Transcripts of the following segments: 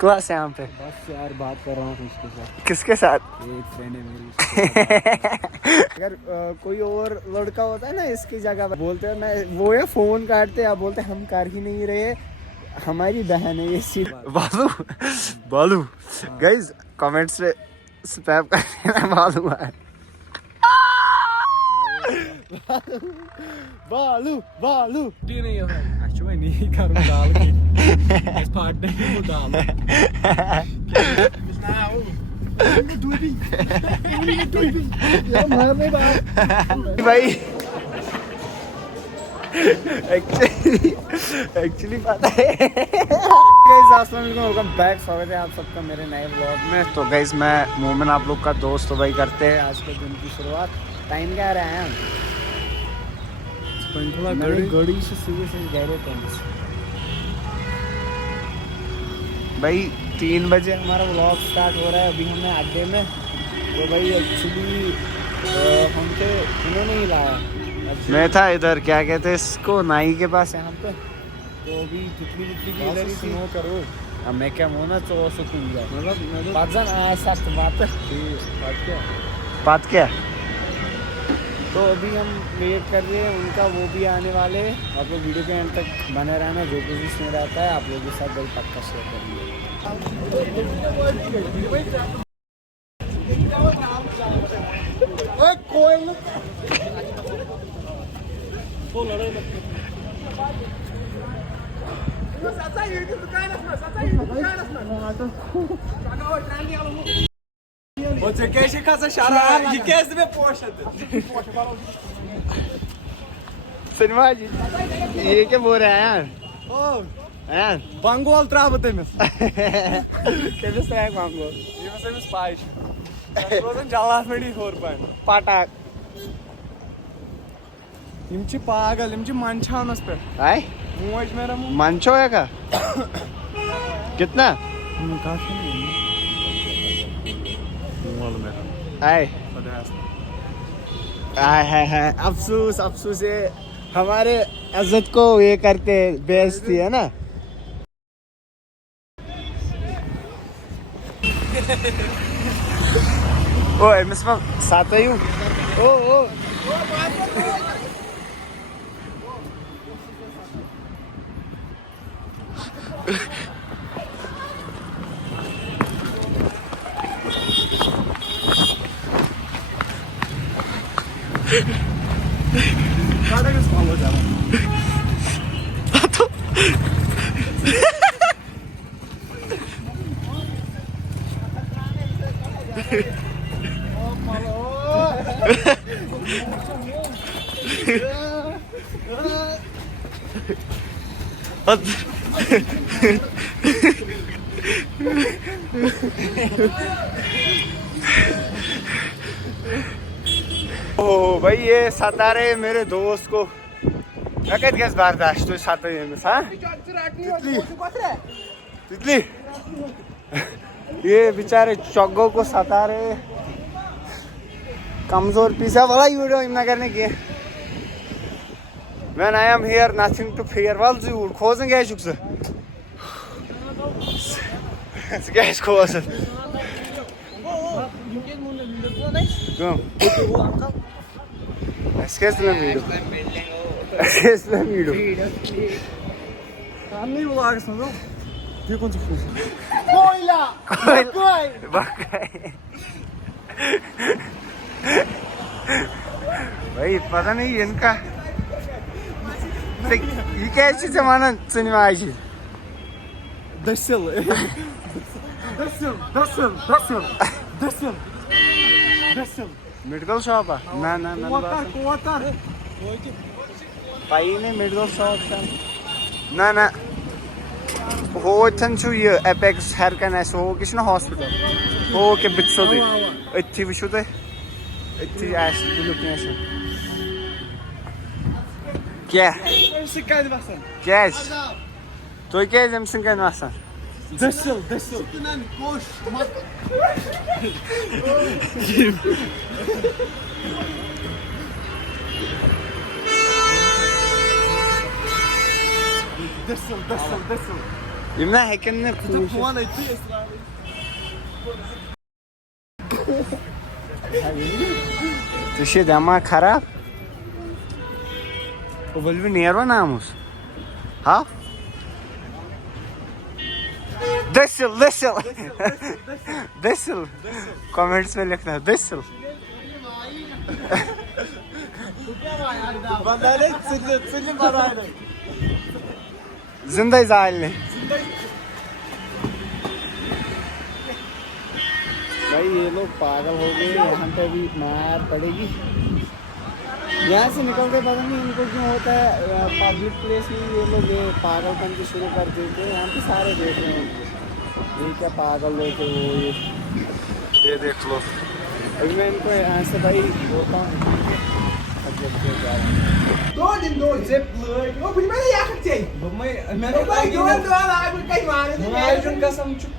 Class यहाँ पे बस यार बात कर रहा हूँ उसके साथ। किसके साथ? एक फ्रेंड है मेरी। अगर कोई और लड़का होता है ना इसकी जगह पर, बोलते हैं मैं वो या फोन काटते या बोलते हम कर ही नहीं रहे, हमारी बहन है ये सी बालू। बालू गाइस कमेंट्स में स्पैम कर देना बालू है। बालू बालू टी नहीं है अच्छा मैं नहीं करूँ दाल की इस पार्ट नहीं वो दाल भाई एक्चुअली पता है वेलकम बैक, स्वागत है आप सबका मेरे नए व्लॉग में। तो गाइस मैं मोमिन आप लोग का दोस्त, तो भाई करते हैं आज के दिन की शुरुआत। टाइम क्या रहा है? घड़ी से सीधे गए भाई 3 बजे हमारा व्लॉग स्टार्ट हो रहा है। अभी हमने अड्डे में, तो भाई एक्चुअली हमसे उन्होंने ही लाया। मैं था इधर क्या कहते हैं इसको नाई के पास यहाँ पे, तो अभी कितनी की इधर ही सुनो करो। अब मैं क्या मोना तो सुकून गया मतलब बात सख्त बात क्या तो अभी हम वेट कर रहे हैं उनका, वो भी आने वाले हैं। आप लोग वीडियो के एंड तक बने रहना, जो कुछ इसमें रहता है आप लोगों के साथ भाई पक्का शेयर करेंगे। सिनेमा जी ये क्या बोल रहे हैं यार? Bangol trava temiz. Kemiz trayak mango. Yemesemiz payış. Rozan jallas medi horpan. Patak. Imchi pagal, imchi manchanas पे. Ay? Muaj मेरा मुंह. Mancho है का? कितना? काफी नहीं. मुंह मेरा. Ay. आय है अफसोस ये हमारे इज्जत को ये करके बेइज्जती है ना। ओ एमएस में साथ ही हूँ। ओ Kada kes follow जा रहा ओ भाई ये सता रहे मेरे दोस्त को। मैं कहते गैस बर्दाश्त तो साथ में हाँ तितली ये बेचारे चौगो को सता रहे, कमजोर पीसा वाला वीडियो इतना करने की। When I am here, nothing to fear. Well, you खोजन क्या चुक से? क्या इसको असर? क्यों? Esquece la video. हम नहीं बुला के सुनो। ये कौन सी फूस? भाई पता नहीं इनका ये कैसी जमाना सिनेमा आई दसिल मेडिकल शॉप ना पाई नहीं मेडिकल शॉप ना हो ये एपेक्स हर कन हो किस हॉस्पिटल हो के बिचो अथी वो तो अथी क्या तुम क्या वसान İmna hekenine kuşu. Tuşu dama karab. O bölümü niye var namus? Ha? Desil. Comments में लिखना desil. जिंदा जाले भाई ये लोग पागल हो गए, यहाँ पे भी मार पड़ेगी। यहाँ से निकलते पता नहीं इनको क्यों होता है, पब्लिक प्लेस में ये लोग ये पागलपन की शुरू कर देते हैं। यहाँ पे सारे देख रहे हैं ये क्या पागल लोग हैं वो ये देख लो। अभी मैं इनको यहाँ से भाई बोलता हूँ दो दिन दो जेबเลยโอ้พี่ไม่ได้อยากจริงไม่โดนตัวอะไรมึงใกล้มาเลยมาจนกระสังชุบ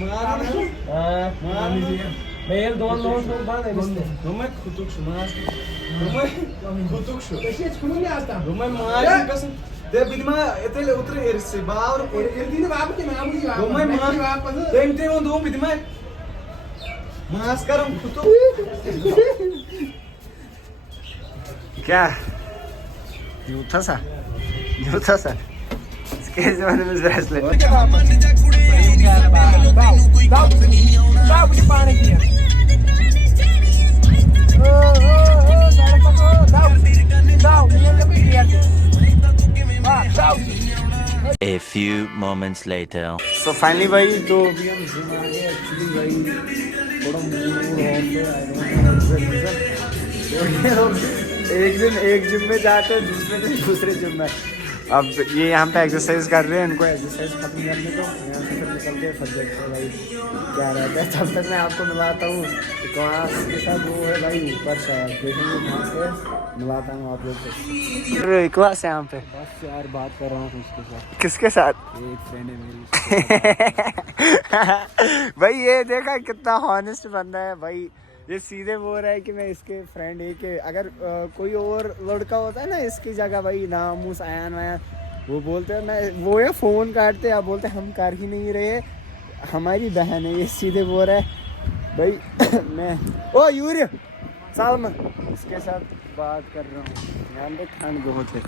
มาBeyel dolan bana işte. Rumay kutuk şu mas. Rumay kutuk şu. Eşit bunu ne yaptın? Rumay maaşın kasın. De bilma etel utre erse bağır. Erdine bağır ki maaşı bağır. Rumay maaş. Dem te on doğum bilma. Maaş karım kutuk. क्या यूं था सा इसके जमाने में bracelet A few moments later. So finally भाई तो अभी हम जिम आ गए। एक्चुअली भाई थोड़ा मूड ऑफ है, एक दिन एक जिम में जाते हैं, दूसरे दिन दूसरे जिम में। अब ये यहाँ पे एक्सरसाइज कर रहे हैं, इनको एक्सरसाइज खत्म करने को यहाँ से फिर निकलते हैं फर्स्ट से भाई क्या रहता है। तब तक मैं आपको मिलाता हूँ क्लास के साथ, वो है भाई ऊपर शायद देखेंगे कहाँ से, मिलाता हूँ आप लोग को। क्लास है यहाँ पे। बस यार बात कर रहा हूँ उसके साथ। किसके साथ? एक फ्रेंड है मेरी। भाई ये देखा कितना हॉनेस्ट बंदा है भाई। ये सीधे बोल रहा है कि मैं इसके फ्रेंड है कि अगर कोई और लड़का होता है ना इसकी जगह भाई नामूस आयान वायान, वो बोलते हैं मैं वो है फ़ोन काटते आप बोलते हम कर ही नहीं रहे, हमारी बहन है। ये सीधे बोल रहा है भाई मैं ओ यूरिया साल में इसके साथ बात कर रहा हूँ। यहाँ पे ठंड बहुत है।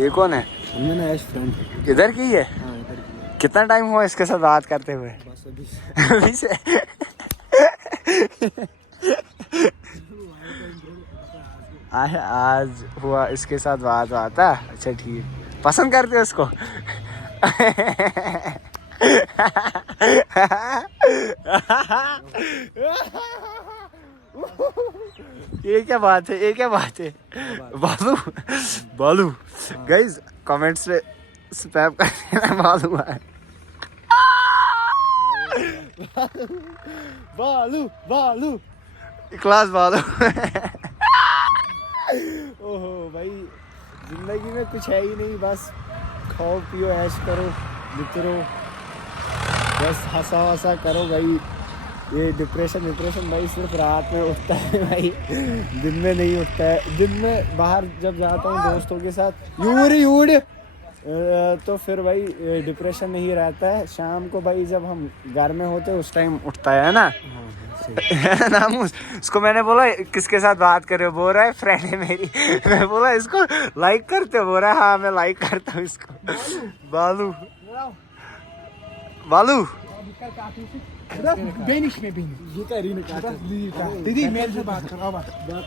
ये कौन है? मैंने ऐश फ्रेंड। इधर की है? हाँ इधर की। कितना टाइम हुआ इसके साथ बात करते हुए? बस अभी अभी से। आज हुआ इसके साथ बात आता। अच्छा ठीक, पसंद करते हो उसको? ये क्या बात है, ये क्या बात है? बालू गाइस कमेंट्स में स्पैम कर देना बालू है। बालू क्लास बालू। ओहो भाई जिंदगी में कुछ है ही नहीं, बस खाओ पियो ऐश करो मित्रों, बस हंसा वसा करो भाई। ये डिप्रेशन भाई सिर्फ रात में उठता है भाई, दिन में नहीं उठता है। दिन में बाहर जब जाता हूँ दोस्तों के साथ यूड तो फिर भाई डिप्रेशन नहीं रहता है। शाम को भाई जब हम घर में होते हैं उस टाइम उठता है ना। नामूस इसको मैंने बोला किसके साथ बात कर रहे हो, बोल रहा है फ्रेंड है मेरी। मैं बोला इसको लाइक करते हो, बोल रहा है हाँ मैं लाइक करता हूँ इसको। बालू बेनिश में भी दीदी मेरे से बात करो।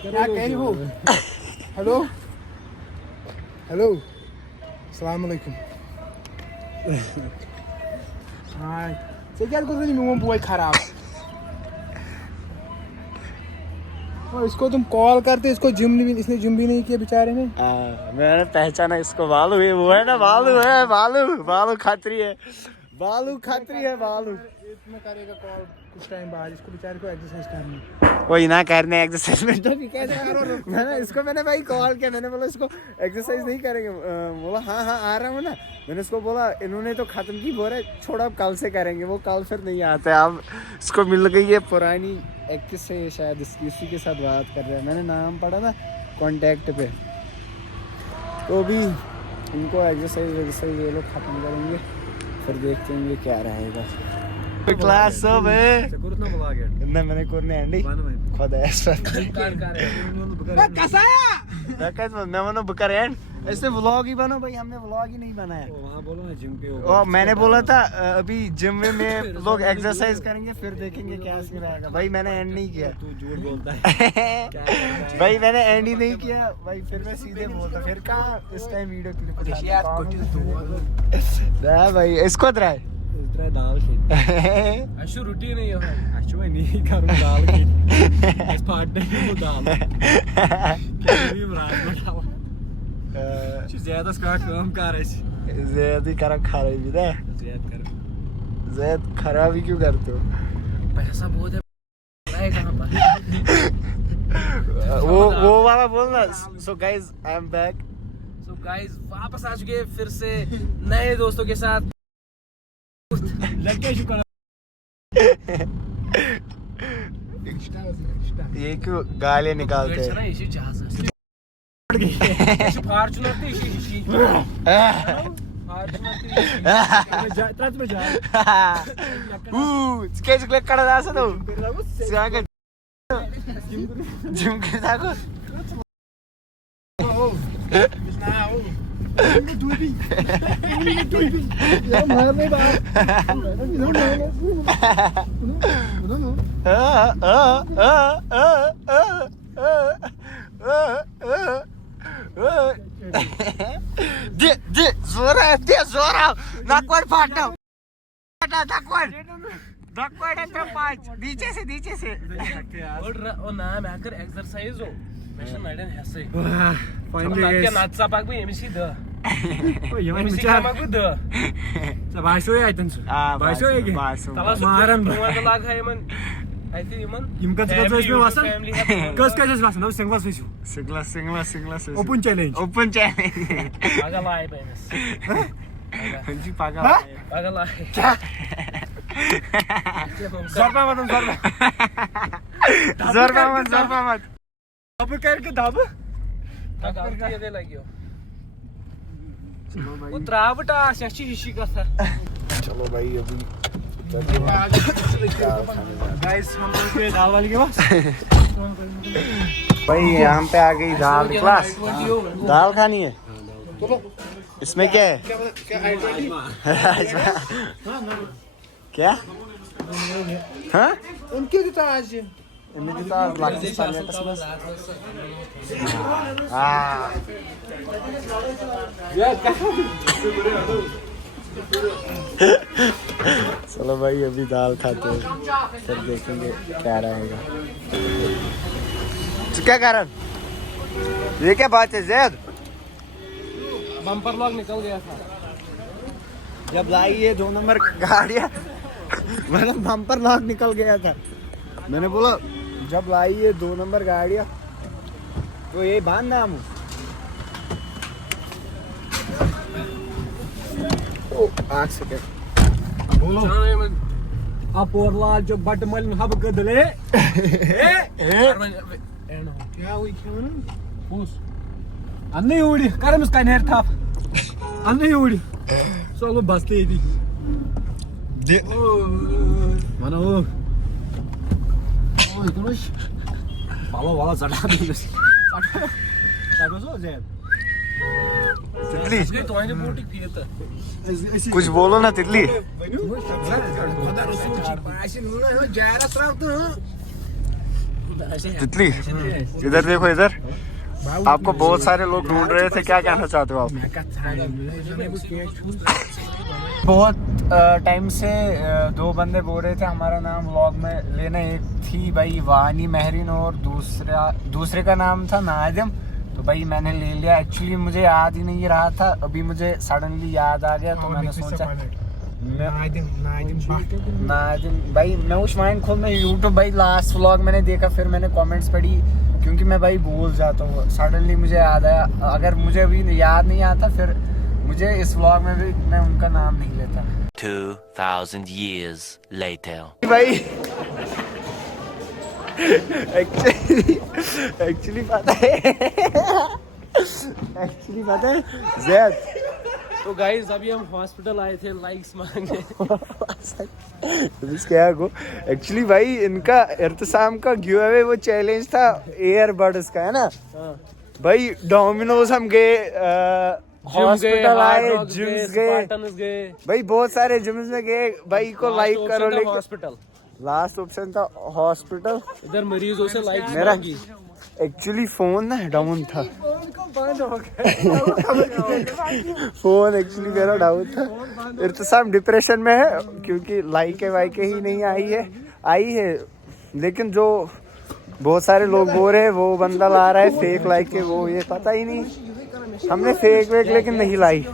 क्या कह रही हो? हेलो अस्सलाम वालेकुम। हाय से क्या कर रही हूँ बॉय खराब। और इसको तुम कॉल करते, इसको इसने जिम भी नहीं किया बेचारे ने। मैंने पहचाना इसको, बालू है वो है ना, बालू खतरी है। बालू इसमें करेगा कॉल कुछ टाइम बाद, इसको बेचारे को एक्सरसाइज करनी। वही ना करने एक्सरसाइज में तो मैंने भाई कॉल किया, मैंने बोला इसको एक्सरसाइज नहीं करेंगे, बोला हाँ आ रहा हूँ ना। मैंने इसको बोला इन्होंने तो खत्म की, बोल रहे छोड़ा अब कल से करेंगे। वो कल फिर नहीं आता है। अब इसको मिल गई है पुरानी एक्ट्रेस से, शायद इसी के साथ बात कर रहे हैं। मैंने नाम पढ़ा ना कॉन्टैक्ट पे, तो भी इनको एक्सरसाइज ये लोग खत्म करेंगे, फिर देखते हैं ये क्या रहेगा. क्लास सब है Kur na vlogger. ना मैंने करने एंडी खुद ऐसा मैं मनो बुकर एंड ऐसे व्लॉग ही बनो भाई, हमने व्लॉग ही नहीं बनाया. वहाँ बोलो ना जिम पे हो. और मैंने बोला था अभी जिम में लोग एक्सरसाइज करेंगे फिर देखेंगे क्या सीन रहेगा. भाई मैंने एंड नहीं किया. तू झूठ बोलता है. भाई मैंने एंड ही नहीं किया भाई, फिर मैं सीधे बोलता फिर कहाँ इस टाइम वीडियो क्लिप ना भाई इसको ट्राई इतना दाल खिल. अशु रोटी नहीं है. अच्छो मैं नहीं करूँ दाल खिल. इस पार्ट में वो दाल. क्या रात में खाओ. ज़्यादा स्क्वाट कम कर रहे. ज़्यादा ही खराब खा रही भी ना. ज़्यादा कर. ज़्यादा खराब ही क्यों करते हो. पैसा बहुत है. कहाँ पर वो वाला बोलना. So guys I am back. So guys वापस आ चुके फिर से नए दोस्तों के साथ. लड़के शुक्र. ये क्यों गालियाँ निकालते हैं. इसी जहाज फॉर्च्यूनर थी इसी ट्रक में जा. स्केच क्लिक कर रहा था तो जाके जिम के जाको जोरा नकवर फाटो नकवर नीचे से और नाम हैकर एक्सरसाइज हो मैं नडन हसे फाइनली नाचा पाक भी एमसी द ये एमसी विचार का द बाशो आहे त्यांचं. बाशो आहे की तला मारन सुरुवात लाग आहे मन आई थिंक मन इमकत कसं इसमें वासन कस कसं वासन अब single switch Singla open challenge. पागल आहे बेनस जी पागल पागल आहे क्या जोरबा मत अब करके दाब पागल ये लगियो वो त्रावटा शशि शिशी का था. चलो भाई अभी गाइस हम पे दाल वाली के पास. भाई यहाँ पे आ गई दाल क्लास. दाल खानी है. इसमें क्या है क्या हाँ उनके तो आज इनकी तो आज लगती है बस. हाँ चलो भाई अभी दाल खाते हैं फिर देखेंगे क्या रहेगा. तो क्या कारण ये क्या बात है जैद. बम्पर लॉक निकल गया था जब लाई ये 2 नंबर गाड़ियाँ मतलब बम्पर लॉक निकल गया था. मैंने बोला जब लाई ये 2 नंबर गाड़ियाँ तो ये बांधना हम. आठ सेकेंड बोलो आप और लाल जो बट मल हब गदले क्या हुई क्यों ना पूछ अन्ने उड़ी करम उसका नेर था अन्ने उड़ी चलो बसते ही मानो ओ इतना बालो वाला चढ़ा दे चढ़ो सो जैन तितली तो आने बोटी पिए था कुछ बोलो ना तितली. तितली इधर देखो इधर. आपको बहुत सारे लोग ढूंढ रहे थे, क्या कहना चाहते हो आप. बहुत टाइम से 2 बंदे बोल रहे थे हमारा नाम व्लॉग में लेना. एक थी भाई वानी महरीन और दूसरे का नाम था नादिम. तो भाई मैंने ले लिया. एक्चुअली मुझे याद ही नहीं रहा था, अभी मुझे सडनली याद आ गया तो मैंने सोचा नादिम भाई. मैं उस माइंड खोल में यूट्यूब भाई लास्ट व्लॉग मैंने देखा, फिर मैंने कमेंट्स पढ़ी क्योंकि मैं भाई भूल जाता हूँ. सडनली मुझे याद आया. अगर मुझे अभी याद नहीं आता फिर मुझे इस व्लॉग में भी मैं उनका नाम नहीं लेता. 2000 years later. भाई एक्चुअली पता है एक्चुअली पता है जैद, तो गाइस अभी हम हॉस्पिटल आए थे लाइक्स मांगने। क्या को एक्चुअली भाई इनका इर्तिसाम का गिव अवे वो चैलेंज था एयरबड्स का, है ना भाई। डोमिनोज हम गए, हॉस्पिटल आए, जिम्स गए भाई, बहुत सारे जिम्स में गए भाई। को लाइक करो, लेकिन हॉस्पिटल लास्ट ऑप्शन था हॉस्पिटल। इधर मरीजों से लाइक मेरा एक्चुअली फोन ना डाउन था, फोन एक्चुअली मेरा डाउन था। इर्तिसाम डिप्रेशन में है क्योंकि लाइके वाइके ही नहीं आई है। लेकिन जो बहुत सारे लोग बोल रहे हैं वो बंदा ला रहा है फेक लाइके, वो ये पता ही नहीं। हमने फेक वेक लेकिन नहीं लाई।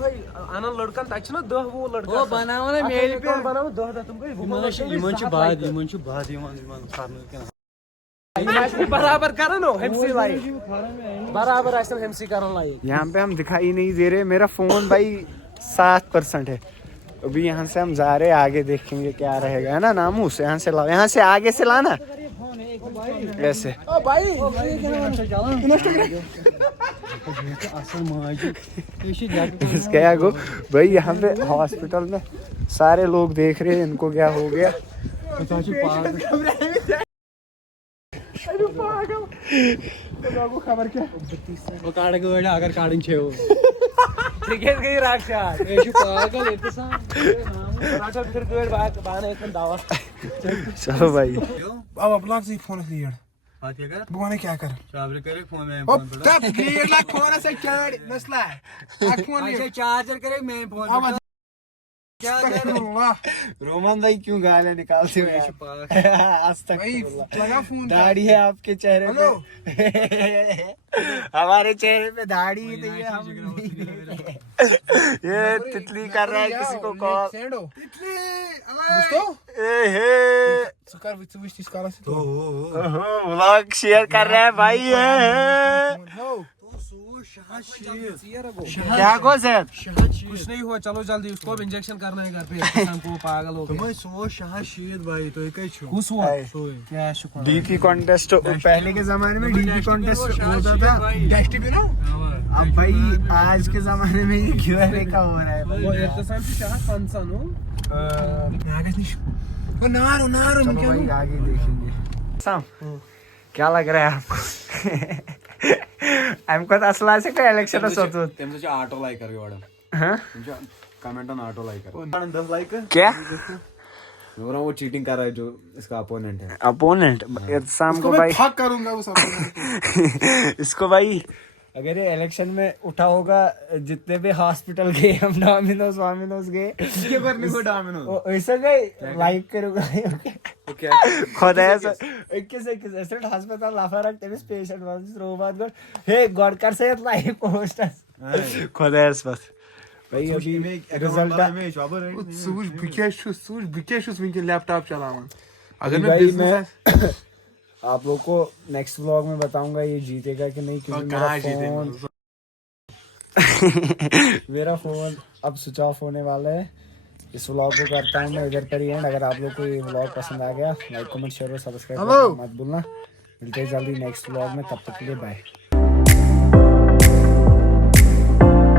आना लड़का तच ना दह वो लड़का वो बनाओ ना मेल पे बनाओ दह तुम कोई इमन छ बाद बराबर करन हो हमसी लाइक बराबर असल हमसी करन लाइक। यहाँ पे हम दिखाई नहीं दे रहे। मेरा फोन भाई 7% है। अभी यहाँ से हम जा रहे हैं, आगे देखेंगे क्या रहेगा, है ना नामूस। यहाँ से लाओ, यहाँ से आगे से लाना ऐसे। क्या को भाई यहाँ पे हॉस्पिटल में सारे लोग देख रहे हैं इनको क्या हो गया। खबर क्या वो काड़ के बेटा अगर काड़िंग छे हो क्रिकेट के राक्षा ऐसे पागल इतना राक्षा फिर कोई बात बाने इतना दावा। चलो भाई अब अपना से फोन क्लियर बात क्या कर बुआने क्या कर चार्जर करे फोन में अब तब क्लियर लाख फोन से चार्ज मसला है। लाख फोन ऐसे चार्जर करे मैं फोन अब क्या कर वाह रोमान भाई क्यों गाने निकालते हो आज तक भाई लगा फोन दाढ़ी है आपके चेहरे पे। हमारे चेहरे पे दाढ़ी नहीं है, हम ये तितली कर रहा है किसी को कॉल। सेंडो तितली दोस्तों सुकार विच इसका तो व्लॉग शेयर कर रहा है भाई ये। क्या को सर कुछ नहीं हुआ, चलो जल्दी उसको अब इंजेक्शन करना है घर पे। शाम को पागल हो गया। भाई तो एक ही खुश हुआ क्या शुक्र। डीपी कॉन्टेस्ट पहले के जमाने में डीपी कॉन्टेस्ट होता था, अब भाई आज के जमाने में ये गिवअवे का हो रहा है। वो इर्तिसाम की शाह पंसन हो नारो चलो भाई आगे देखेंगे। साम क्या लग रहा है आपको? हमको असला से का इलेक्शन होतो तुमचे ऑटो लाइक कर वाडा हां तुमचे कमेंट ऑन ऑटो लाइक कर 10 लाइक क्या मेरा वो चीटिंग कर रहा है जो इसका अपोनेंट है। अपोनेंट शाम को भाई भाग करूंगा उस इसको भाई अगर ये इलेक्शन में उठा होगा, जितने भी हॉस्पिटल गए हम डोमिनोज गए ये करने को डोमिनोज ऐसे गए लाइक करूंगा ओके खुदा ऐसे 21 ऐसे हॉस्पिटल लाफारक तेरे पेशेंट वांस रोबात गॉड हे गॉड कर से लाइव पोस्टर्स खुदा ऐसे बस भाई अभी रिजल्ट सूज बिकेशुस विंके लैपटॉप चलावन अगर मैं भाई बिजनेस आप लोगों को नेक्स्ट व्लॉग में बताऊंगा ये जीतेगा कि नहीं, क्योंकि मेरा फोन अब स्विच ऑफ होने वाला है। इस व्लॉग को करता हूँ मैं इधर पर ही एंड। अगर आप लोग को ये व्लॉग पसंद आ गया लाइक कमेंट शेयर और सब्सक्राइब करना मत भूलना। मिलते हैं जल्दी नेक्स्ट व्लॉग में, तब तक के लिए बाय।